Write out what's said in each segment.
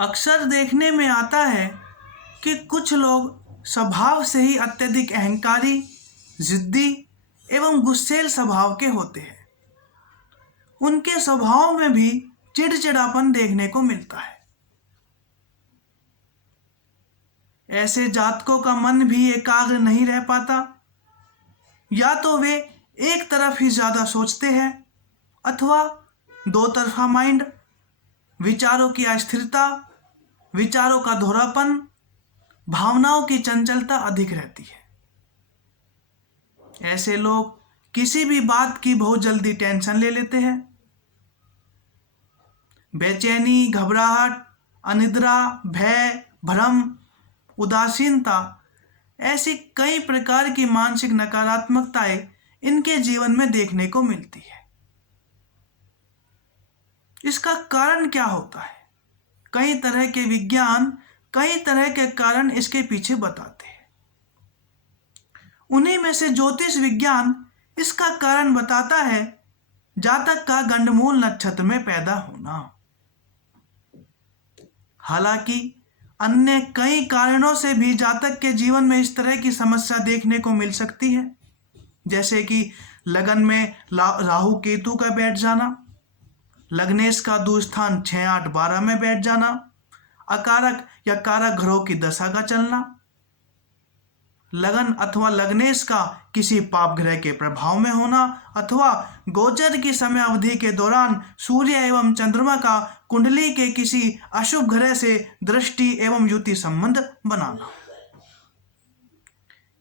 अक्सर देखने में आता है कि कुछ लोग स्वभाव से ही अत्यधिक अहंकारी, जिद्दी एवं गुस्सैल स्वभाव के होते हैं। उनके स्वभाव में भी चिड़चिड़ापन देखने को मिलता है। ऐसे जातकों का मन भी एकाग्र नहीं रह पाता। या तो वे एक तरफ ही ज्यादा सोचते हैं अथवा दो तरफा माइंड, विचारों की अस्थिरता, विचारों का दोहरापन, भावनाओं की चंचलता अधिक रहती है। ऐसे लोग किसी भी बात की बहुत जल्दी टेंशन ले लेते हैं। बेचैनी, घबराहट, अनिद्रा, भय, भ्रम, उदासीनता, ऐसी कई प्रकार की मानसिक नकारात्मकताएं इनके जीवन में देखने को मिलती है। इसका कारण क्या होता है? कई तरह के विज्ञान कई तरह के कारण इसके पीछे बताते हैं। उन्हीं में से ज्योतिष विज्ञान इसका कारण बताता है जातक का गंडमूल नक्षत्र में पैदा होना। हालांकि अन्य कई कारणों से भी जातक के जीवन में इस तरह की समस्या देखने को मिल सकती है, जैसे कि लगन में राहु केतु का बैठ जाना, लग्नेश का दुस्थान 6, 8, 12 में बैठ जाना, अकारक या कारक ग्रहों की दशा का चलना, लगन अथवा लग्नेश का किसी पाप ग्रह के प्रभाव में होना, अथवा गोचर की समय अवधि के दौरान सूर्य एवं चंद्रमा का कुंडली के किसी अशुभ ग्रह से दृष्टि एवं युति संबंध बनाना।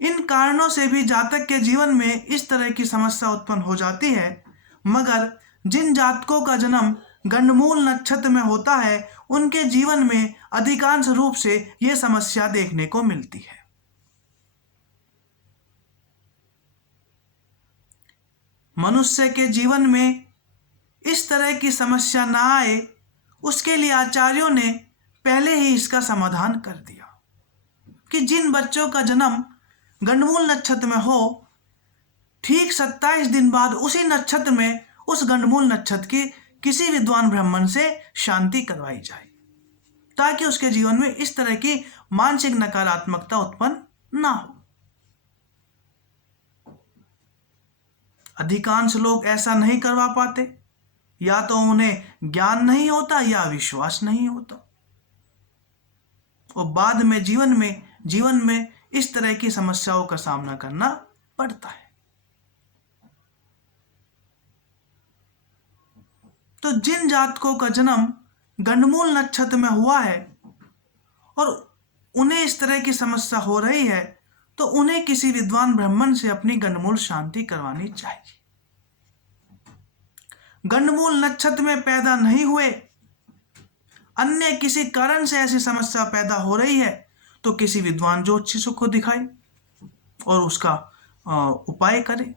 इन कारणों से भी जातक के जीवन में इस तरह की समस्या उत्पन्न हो जाती है। मगर जिन जातकों का जन्म गंडमूल नक्षत्र में होता है उनके जीवन में अधिकांश रूप से यह समस्या देखने को मिलती है। मनुष्य के जीवन में इस तरह की समस्या ना आए, उसके लिए आचार्यों ने पहले ही इसका समाधान कर दिया कि जिन बच्चों का जन्म गंडमूल नक्षत्र में हो, ठीक 27 दिन बाद उसी नक्षत्र में उस गंडमूल नक्षत्र की किसी विद्वान ब्राह्मण से शांति करवाई जाए, ताकि उसके जीवन में इस तरह की मानसिक नकारात्मकता उत्पन्न ना हो। अधिकांश लोग ऐसा नहीं करवा पाते, या तो उन्हें ज्ञान नहीं होता या विश्वास नहीं होता, और बाद में जीवन में इस तरह की समस्याओं का सामना करना पड़ता है। तो जिन जातकों का जन्म गंडमूल नक्षत्र में हुआ है और उन्हें इस तरह की समस्या हो रही है, तो उन्हें किसी विद्वान ब्राह्मण से अपनी गंडमूल शांति करवानी चाहिए। गंडमूल नक्षत्र में पैदा नहीं हुए, अन्य किसी कारण से ऐसी समस्या पैदा हो रही है, तो किसी विद्वान ज्योतिषी को दिखाए और उसका उपाय करे।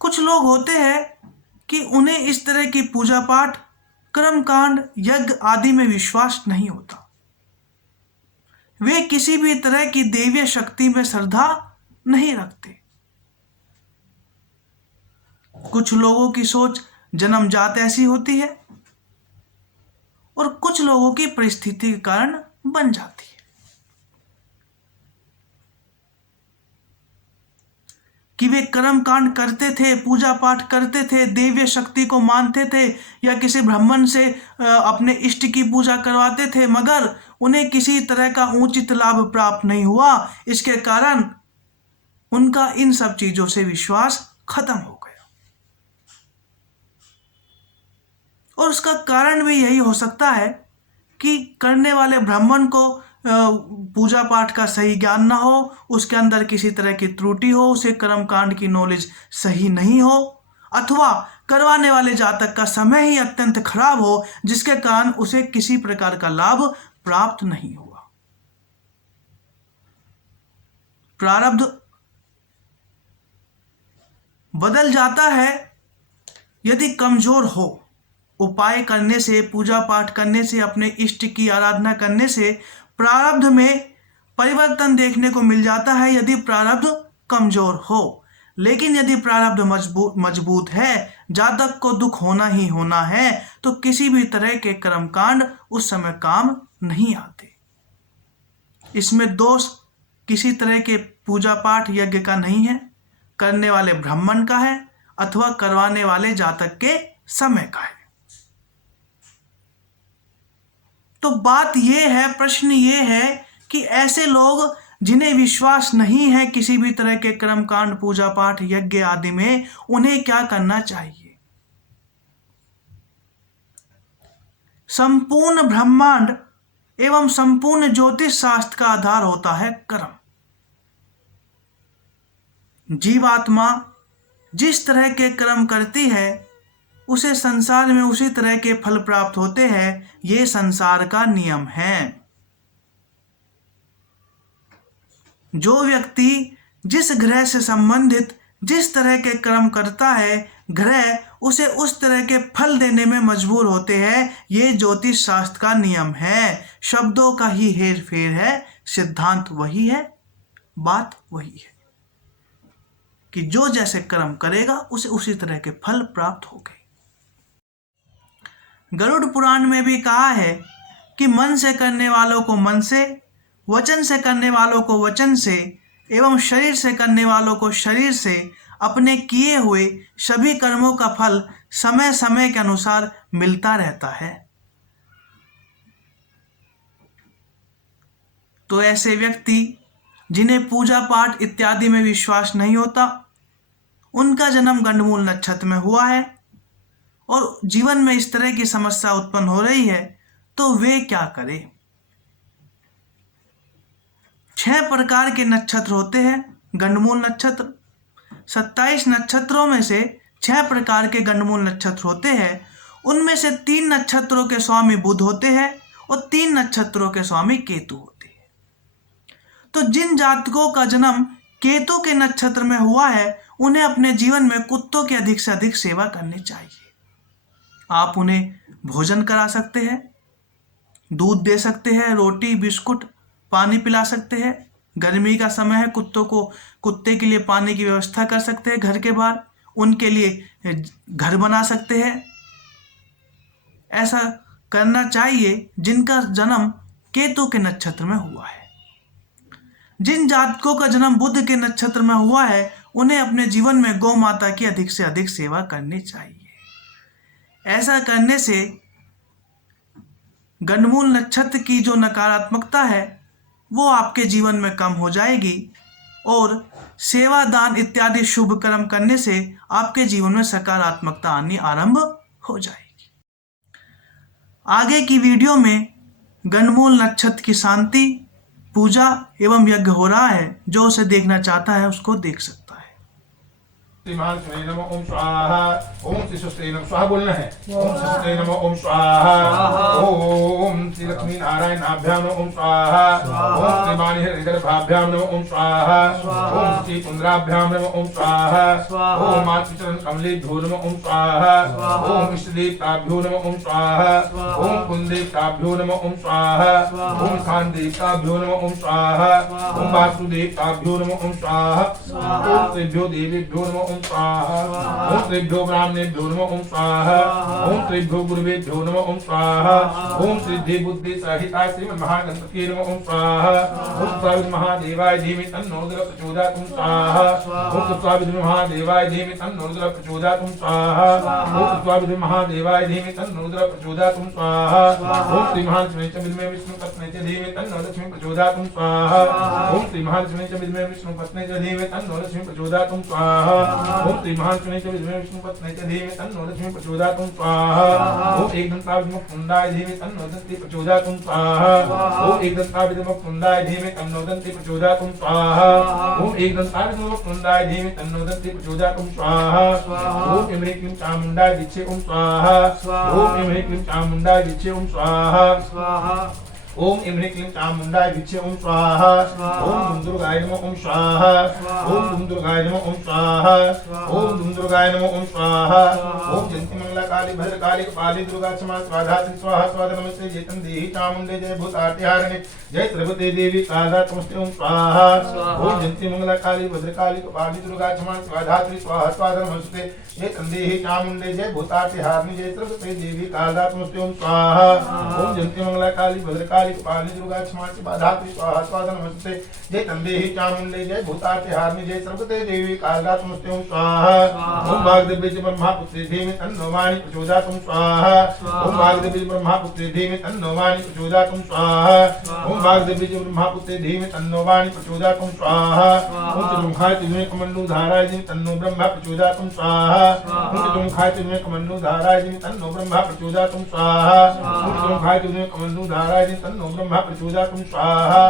कुछ लोग होते हैं कि उन्हें इस तरह की पूजा पाठ, कर्मकांड, यज्ञ आदि में विश्वास नहीं होता। वे किसी भी तरह की दैवीय शक्ति में श्रद्धा नहीं रखते। कुछ लोगों की सोच जन्मजात ऐसी होती है और कुछ लोगों की परिस्थिति के कारण बन जाती है। कि वे कर्म कांड करते थे, पूजा पाठ करते थे, दैवीय शक्ति को मानते थे, या किसी ब्राह्मण से अपने इष्ट की पूजा करवाते थे, मगर उन्हें किसी तरह का उचित लाभ प्राप्त नहीं हुआ। इसके कारण उनका इन सब चीजों से विश्वास खत्म हो गया। और उसका कारण भी यही हो सकता है कि करने वाले ब्राह्मण को पूजा पाठ का सही ज्ञान ना हो, उसके अंदर किसी तरह की त्रुटि हो, उसे कर्मकांड की नॉलेज सही नहीं हो, अथवा करवाने वाले जातक का समय ही अत्यंत खराब हो, जिसके कारण उसे किसी प्रकार का लाभ प्राप्त नहीं हुआ। प्रारब्ध बदल जाता है यदि कमजोर हो। उपाय करने से, पूजा पाठ करने से, अपने इष्ट की आराधना करने से प्रारब्ध में परिवर्तन देखने को मिल जाता है, यदि प्रारब्ध कमजोर हो। लेकिन यदि प्रारब्ध मजबूत है, जातक को दुख होना ही होना है, तो किसी भी तरह के कर्मकांड उस समय काम नहीं आते। इसमें दोष किसी तरह के पूजा पाठ यज्ञ का नहीं है, करने वाले ब्राह्मण का है अथवा करवाने वाले जातक के समय का है। तो बात यह है, प्रश्न ये है कि ऐसे लोग जिन्हें विश्वास नहीं है किसी भी तरह के कर्मकांड, पूजा पाठ, यज्ञ आदि में, उन्हें क्या करना चाहिए? संपूर्ण ब्रह्मांड एवं संपूर्ण ज्योतिष शास्त्र का आधार होता है कर्म। जीवात्मा जिस तरह के कर्म करती है उसे संसार में उसी तरह के फल प्राप्त होते हैं। ये संसार का नियम है। जो व्यक्ति जिस ग्रह से संबंधित जिस तरह के कर्म करता है, ग्रह उसे उस तरह के फल देने में मजबूर होते हैं। ये ज्योतिष शास्त्र का नियम है। शब्दों का ही हेर फेर है, सिद्धांत वही है, बात वही है कि जो जैसे कर्म करेगा उसे उसी तरह के फल प्राप्त होंगे। गरुड़ पुराण में भी कहा है कि मन से करने वालों को मन से, वचन से करने वालों को वचन से एवं शरीर से करने वालों को शरीर से अपने किए हुए सभी कर्मों का फल समय समय के अनुसार मिलता रहता है। तो ऐसे व्यक्ति जिन्हें पूजा पाठ इत्यादि में विश्वास नहीं होता, उनका जन्म गंडमूल नक्षत्र में हुआ है और जीवन में इस तरह की समस्या उत्पन्न हो रही है, तो वे क्या करें? 6 प्रकार के नक्षत्र होते हैं गंडमूल नक्षत्र। 27 नक्षत्रों में से 6 प्रकार के गंडमूल नक्षत्र होते हैं। उनमें से 3 नक्षत्रों के स्वामी बुध होते हैं और 3 नक्षत्रों के स्वामी केतु होते हैं। तो जिन जातकों का जन्म केतु के नक्षत्र में हुआ है, उन्हें अपने जीवन में कुत्तों की अधिक से अधिक सेवा करनी चाहिए। आप उन्हें भोजन करा सकते हैं, दूध दे सकते हैं, रोटी, बिस्कुट, पानी पिला सकते हैं। गर्मी का समय है, कुत्ते के लिए पानी की व्यवस्था कर सकते हैं घर के बाहर, उनके लिए घर बना सकते हैं। ऐसा करना चाहिए जिनका जन्म केतु के नक्षत्र में हुआ है। जिन जातकों का जन्म बुध के नक्षत्र में हुआ है, उन्हें अपने जीवन में गौ माता की अधिक से अधिक सेवा करनी चाहिए। ऐसा करने से गंडमूल नक्षत्र की जो नकारात्मकता है वो आपके जीवन में कम हो जाएगी और सेवा, दान इत्यादि शुभ कर्म करने से आपके जीवन में सकारात्मकता आनी आरंभ हो जाएगी। आगे की वीडियो में गंडमूल नक्षत्र की शांति, पूजा एवं यज्ञ हो रहा है। जो उसे देखना चाहता है उसको देख सकता है। श्रीमान नमो ओम स्वाहा। ओम श्री स्वस्ति नमः स्वाहा बोलना है। ओम स्वस्ति नमो ओम स्वाहा। ओम श्री लक्ष्मी नारायण नाभ्याम नमो ओम स्वाहा। ओम श्री वाणी हृदय भाभ्याम नमो ओम स्वाहा। ओम श्री पुंद्राभ्याम नमो ओम स्वाहा। ओम मातृ चरण कमलेभ्यो नमो ओम स्वाहा। ओम इष्ट देवताभ्यो नमो ओम स्वाहा। ओम कुलदेवताभ्यो नमो ओम स्वाहा। ओम खान देवताभ्यो नमो ओम स्वाहा। ओम वासुदेवताभ्यो नमो ओम स्वाहा। ओम त्रिभ्यो देवेभ्यो नमो ओम स्वाहा। ओम त्रिभ्यो ब्राह्मणेभ्यो नमो ओम स्वाहा। ओम त्रिभ्यो गुरुवेभ्यो नमो ओम स्वाहा। ओम सिद्धि बुद्धि सहिताय श्रीमन् महागणपतये नमो ओम स्वाहा। ओम स्वामिन् महादेवाय धीमहि तन्नो रुद्रः प्रचोदयात् ओम स्वाहा। ओम स्वामिन् महादेवाय धीमहि तन्नो रुद्रः प्रचोदयात् ओम स्वाहा। ओम स्वामिन् महादेवाय धीमहि तन्नो रुद्रः प्रचोदयात् ओम स्वाहा। ओम श्री महालक्ष्मी च विद्महे विष्णुपत्न्यै च धीमहि तन्नो लक्ष्मी प्रचोदयात् ओम स्वाहा। ओम श्री महालक्ष्मी च विद्महे विष्णुपत्न्यै च धीमहि तन्नो लक्ष्मी प्रचोदयात् ओम स्वाहा। ओम श्री महालक्ष्मी च विद्महे विष्णुपत्न्यै च धीमहि तन्नो लक्ष्मी प्रचोदयात् ओम स्वाहा। ओम एकदन्ताभिमुखपुण्डाय धीमहि तन्नो दन्ती प्रचोदयात् ओम स्वाहा। ओम एकदन्ताभिमुखपुण्डाय धीमहि तन्नो दन्ती प्रचोदयात् ओम स्वाहा। ओम एकदन्ताभिमुखपुण्डाय धीमहि तन्नो दन्ती प्रचोदयात् ओम स्वाहा। ओम इमरे क्लीं चामुण्डाय विच्छे ओम स्वाहा। ओम इमरे क्लीं चामुण्डाय विच्छे ओम स्वाहा। ओम इम्ह्रीं क्लीं चामुण्डाय विच्चे ओम स्वाहा ओम दुम दुर्गाय नमः ओम स्वाहा ओम दुम दुर्गाय नमः ओम स्वाहा ओम दुम दुर्गाय नमः ओम स्वाहा ओम जयंती मंगला काली भद्रकाली कपाली दुर्गा क्षमा स्वाधात्री स्वाहा स्वाहा नमस्ते जयतं देहि चामुण्डे जय भूतार्तिहारिणे जय त्रिभुते देवी काला नमस्ते ओम स्वाहा ओम जयंती मंगला काली भद्रकाली कपाली दुर्गा क्षमा स्वाधात्री स्वाहा स्वाहा नमस्ते जयतं देहि चामुण्डे जय भूतार्तिहारिणे जय त्रिभुते देवी काला नमस्ते ओम स्वाहा ओम जयंती मंगला काली भद्रकाली कपाली दुर्गा क्षमा स्वाधात्री स्वाहा स्वाहा नमस्ते जयतं देहि चामुण्डे जय भूतार्तिहारिणे जय त्रिभुते देवी काला नमस्ते ओम स्वाहा ओम वाग्देवी ब्रह्मा पुत्री धीमहि तन्नो वाणी प्रचोदयात् ओम स्वाहा ओम वाग्देवी ब्रह्मा पुत्री धीमहि तन्नो वाणी प्रचोदयात् ओम स्वाहा ओम वाग्देवी ब्रह्मा पुत्री धीमहि तन्नो वाणी प्रचोदयात् ओम स्वाहा ओम चतुर्मुखाय तिरुमे कमण्डलु धाराय धीमहि तन्नो ब्रह्मा प्रचोदयात् ओम स्वाहा ओम चतुर्मुखाय तिरुमे कमण्डलु धाराय धीमहि तन्नो ब्रह्मा प्रचोदयात् ओम स्वाहा ओम चतुर्मुखाय तिरुमे कमण्डलु धाराय धीमहि तन्नो ब्रह्मा प्रचोदयात् ओम स्वाहा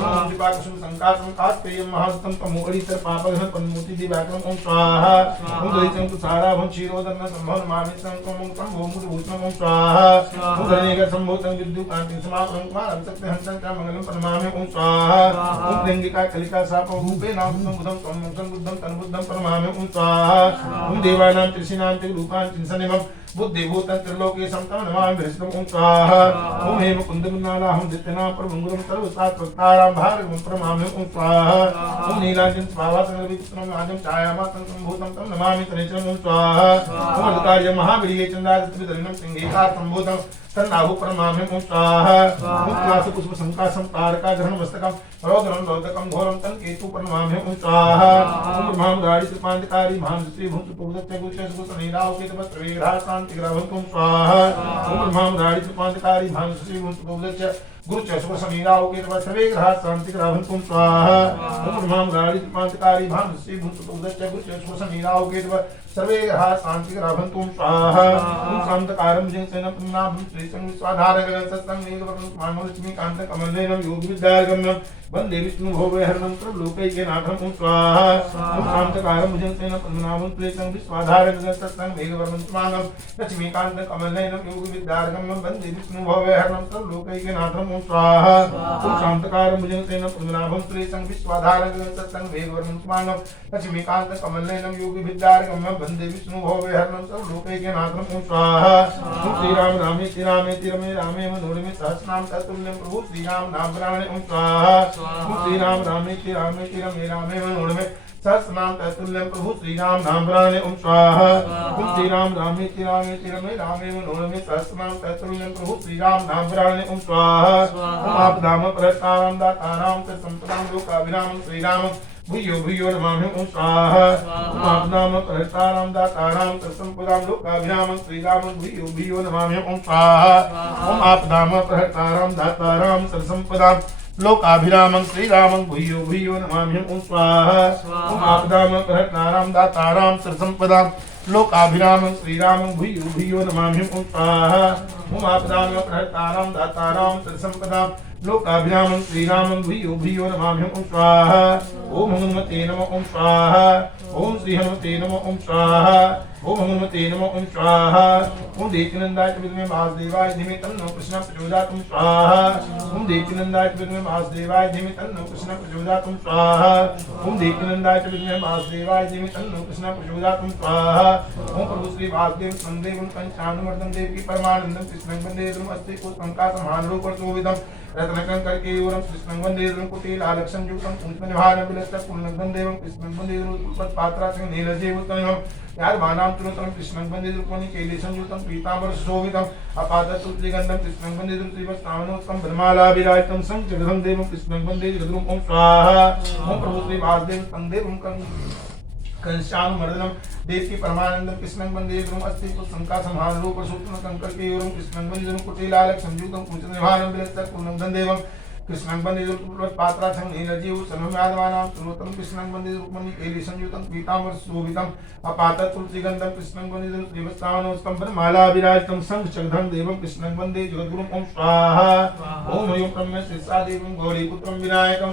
ओम दीपाकुसुम संकासम कास्पेयं महासतं तमोगणितर पापघ्न पन्मुति दिव्याकरम ओम स्वाहा ओम दलितं तुसारा भं क्षीरोदर्न संभव मामितं कमं भूमुद भूषणं ओम स्वाहा ओम धनेग संभूतं विद्युकान्तिं समापनं कुमारं सत्य हंतं च मंगलं परमामि ओम स्वाहा ओम प्रेंगिका कलिका सापं रूपे नामं बुद्धं तमं बुद्धं तन्बुद्धं परमामि ओम स्वाहा ओम देवानां त्रिशिनां रूपां चिंसनिमं बुद्धिभूतं त्रिलोके समतं नमामि बृहस्पतिं ओम स्वाहा ओम हेम कुंदमनालाहं दित्यनां प्रभुंगुरं सर्वसात्वतारां भार्गवं परमामि ओम स्वाहा ओम नीलांजन स्वाभासंगविक्रमं राजं छायामातं संभूतं तं नमामि तनेत्रं ओम स्वाहा ओम अधिकार्य महावीर्ये चन्द्रादित्यविदलिनं सिंहेकार संभूतं तन्नाभु परमामि ओम स्वाहा ओम क्लास पुष्प संकासं तारका ग्रहण मस्तकं रौद्रं रौदकं घोरं तं केतु परमामि ओम स्वाहा ओम ब्रह्मां गाड़ी कृपांतकारी महान श्री भूत पुरुषत्य गुरुचय सुसनीराव केतवस्त्र विग्रह शांति ग्रहवन्तु ओम स्वाहा ओम ब्रह्मां गाड़ी कृपांतकारी महान श्री भूत पुरुषत्य गुरुचय सुसनीराव केतवस्त्र विग्रह शांति ग्रहवन्तु ओम स्वाहा ओम ब्रह्मां गाड़ी कृपांतकारी महान श्री भूत पुरुषत्य गुरुचय सुसनीराव केतवस्त्र सर्वे ग्रहा शांति ग्रहवन्तु ओम स्वाहा ओम शांतकारं जयसेनं पुण्यनाभं श्रीसं विश्वाधारगणं सत्संग नीलवर्णं मानवलक्ष्मी कान्तं कमलेनं योगविद्यागम्यं वन्दे विष्णु भोगहरणं सर्वलोकैकनाथं ओम स्वाहा ओम शांतकारं जयसेनं पुण्यनाभं श्रीसं विश्वाधारगणं सत्संग नीलवर्णं मानवं लक्ष्मीकान्तं कमलेनं योगविद्यागम्यं वन्दे विष्णु भोगहरणं सर्वलोकैकनाथं ओम स्वाहा ओम शांतकारं जयसेनं पुण्यनाभं श्रीसं विश्वाधारगणं सत्संग नीलवर्णं मानवं लक्ष्मीकान्तं कमलेनं योगविद्यागम्यं वंदे विष्णु भवहरणं सर्वलोकैकनाथं ओम स्वाहा ओम श्री राम रामेति रामेति रमे रामे मनोरमे सहस्रनाम तत्तुल्यं प्रभु श्री राम नाम प्राणे ओम स्वाहा ओम श्री राम रामेति रामेति रमे रामे मनोरमे सहस्रनाम तत्तुल्यं प्रभु श्री राम नाम प्राणे ओम स्वाहा ओम श्री राम रामेति रामेति रमे रामे मनोरमे सहस्रनाम तत्तुल्यं प्रभु श्री राम नाम प्राणे ओम स्वाहा ओम आपदाम परताराम दाताराम संपदां लोकाभिरामं श्री रामं भूयो भूयो नमामि ओम स्वाहा ओम आपदाम परतारां दातारां संपदां लोकाभिरामं श्रीरामं भूयो भूयो नमामि ओम स्वाहा ओम आपदाम परतारां दातारां संपदां लोकाभिरामं श्रीरामं भूयो भूयो नमामि ओम स्वाहा ओम आपदाम परतारां दातारां संपदां लोकाभिरामं श्रीरामं भूयो भूयो नमामि ओम स्वाहा ओम आपदाम परतारां दातारां संपदां लोकाभिरामं श्रीरामं भूयो भूयो नमामि ओम स्वाहा ओम हनुमते नमः ओम स्वाहा ओम श्री हनुमते नमः ओम स्वाहा ओम हनुमते नमः ओम स्वाहा ओम देवकीनंदाय विद्महे वासुदेवाय धीमहि तन्नो कृष्णः प्रचोदयात् ओम स्वाहा ओम देवकीनंदाय विद्महे वासुदेवाय धीमहि तन्नो कृष्णः प्रचोदयात् ओम स्वाहा ओम देवकीनंदाय विद्महे वासुदेवाय धीमहि तन्नो कृष्णः प्रचोदयात् ओम स्वाहा ओम प्रभु श्री वासुदेव संदेवं पंचानुमर्दं देवकी परमानंदं कृष्णं वन्दे द्रुमस्ते पुष्पंकासमानरूपं रत्नकं करकेयूरं कृष्णं वन्दे कुटीलालक्षं युक्तं कुंकुमनिभानं विलसत् पुण्यं देवं कृष्णं वन्दे पुष्पपात्रासं नीलजेवतमं यार्मानां तुरुतं कृष्णं वन्दे रुक्मणि कैलेशं पीताम्बर सुशोभितं अपादतुल्यगन्धं कृष्णं वन्दे श्रीवत्सावनोत्तमं ब्रह्मालाभिराजितं संजगदं देवं कृष्णं वन्दे जगद्गुरुं ओम स्वाहा ओम प्रभु श्री वासुदेव संदेवं कंशानुमर्दनं देवकी परमानंदं कृष्णं वन्दे द्रुमस्ते पुष्पंकासमानरूपं सूत्रं कंकर्केयूरं कृष्णं वन्दे कुटीलालक्षं युक्तं कुंचनिभानं विलसत् पुण्यं देवं कृष्णं वन्दे पात्रासं नीलजीव सर्वव्याधवानां सर्वोत्तमं कृष्णं वन्दे रुक्मणि कैलेशं पीताम्बर सुशोभितं अपादतुल्यगन्धं कृष्णं वन्दे श्रीवत्सावनोत्तमं ब्रह्मालाभिराजितं संजगदं देवं कृष्णं वन्दे जगद्गुरुं ओम स्वाहा ओम ह्रीं ब्रह्म शिरसा देवं गौरीपुत्रं विनायकं